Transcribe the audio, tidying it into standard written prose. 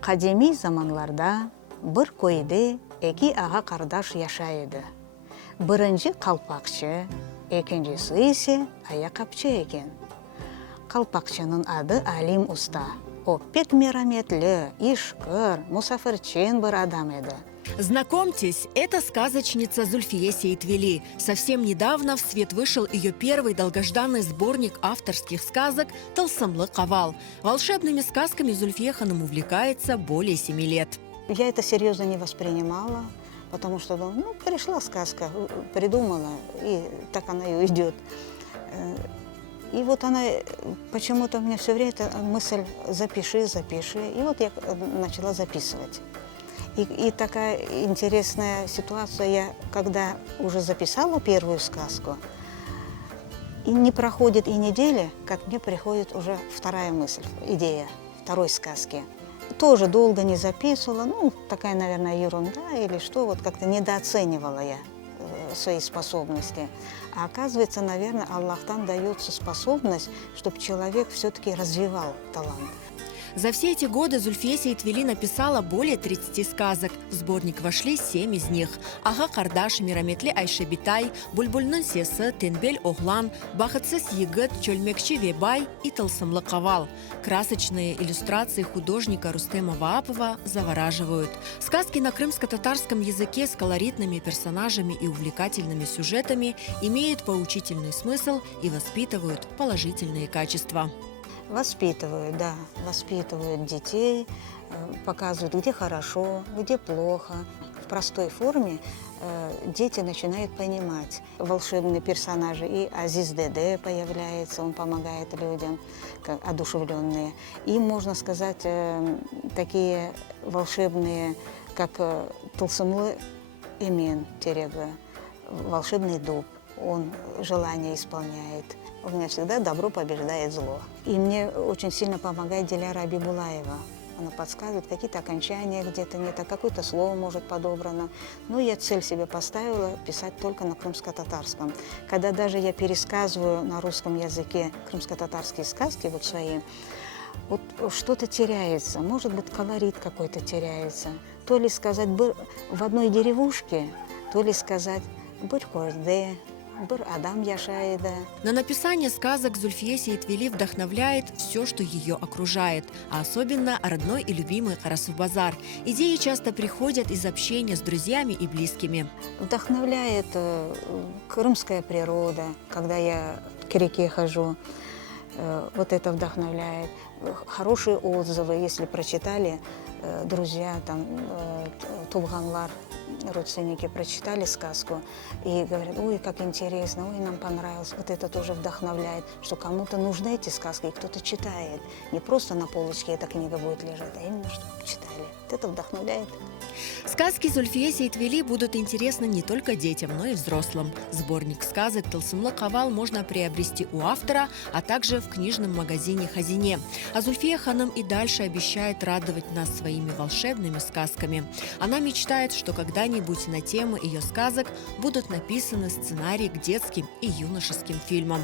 Кадими заманларда бір көйде эки аға кардаш яшайды. Бірінші қалпақчы, екіншісі ise аяқапчы екен. Қалпақчының ады Алим Уста. О пек мераметлі, ишкыр, мусафирчен бір адам еді. Знакомьтесь, это сказочница Зульфие Сейтвели. Совсем недавно в свет вышел ее первый долгожданный сборник авторских сказок «Тылсымлы кавал». Волшебными сказками Зульфия ханым увлекается более 7 лет. Я это серьезно не воспринимала, потому что, пришла сказка, придумала, и так она и уйдет. И вот она, почему-то у меня все время эта мысль «запиши». И вот я начала записывать. И такая интересная ситуация, я когда уже записала первую сказку, и не проходит и недели, как мне приходит уже вторая мысль, идея второй сказки. Тоже долго не записывала, такая, наверное, ерунда или что, вот как-то недооценивала я свои способности. А оказывается, наверное, Аллахтан дается способность, чтобы человек все-таки развивал талант. За все эти годы Зульфия Сейтвели написала более 30 сказок. В сборник вошли 7 из них. Ага Кардаш, Мираметли Айшебитай, Бульбульнын сесі, Тенбель Оглан, Бахытсыз егіт, Чөлмекші Вебай и Тылсымлы кавал. Красочные иллюстрации художника Рустема Ваапова завораживают. Сказки на крымско-татарском языке с колоритными персонажами и увлекательными сюжетами имеют поучительный смысл и воспитывают положительные качества. Воспитывают, да, воспитывают детей, показывают, где хорошо, где плохо. В простой форме дети начинают понимать волшебные персонажи. И Азиз Деде появляется, он помогает людям, как одушевленные. И, можно сказать, такие волшебные, как Тылсымлы Эмен Терега, волшебный дуб. Он желание исполняет. У меня всегда добро побеждает зло. И мне очень сильно помогает Диляра Абибулаева. Она подсказывает какие-то окончания где-то не так, какое-то слово может подобрано. Но я цель себе поставила писать только на крымско-татарском. Когда даже я пересказываю на русском языке крымско-татарские сказки вот свои, вот что-то теряется, может быть, колорит какой-то теряется. То ли сказать в одной деревушке, то ли сказать «Быркорде», «Бір адам яшайды». На написание сказок Зульфия Сейтвели вдохновляет все, что ее окружает, а особенно родной и любимый Карасу-базар. Идеи часто приходят из общения с друзьями и близкими. Вдохновляет крымская природа, когда я к реке хожу, вот это вдохновляет. Хорошие отзывы, если прочитали, друзья, тулганлар, родственники прочитали сказку и говорят: ой, как интересно, ой, нам понравилось. Вот это тоже вдохновляет, что кому-то нужны эти сказки, и кто-то читает. Не просто на полочке эта книга будет лежать, а именно, чтобы читали. Вот это вдохновляет. Сказки Зульфие Сейтвели будут интересны не только детям, но и взрослым. Сборник сказок «Тылсымлы кавал» можно приобрести у автора, а также в книжном магазине «Хазине». А Зульфия ханым и дальше обещает радовать нас своими волшебными сказками. Она мечтает, что когда-нибудь на темы ее сказок будут написаны сценарии к детским и юношеским фильмам.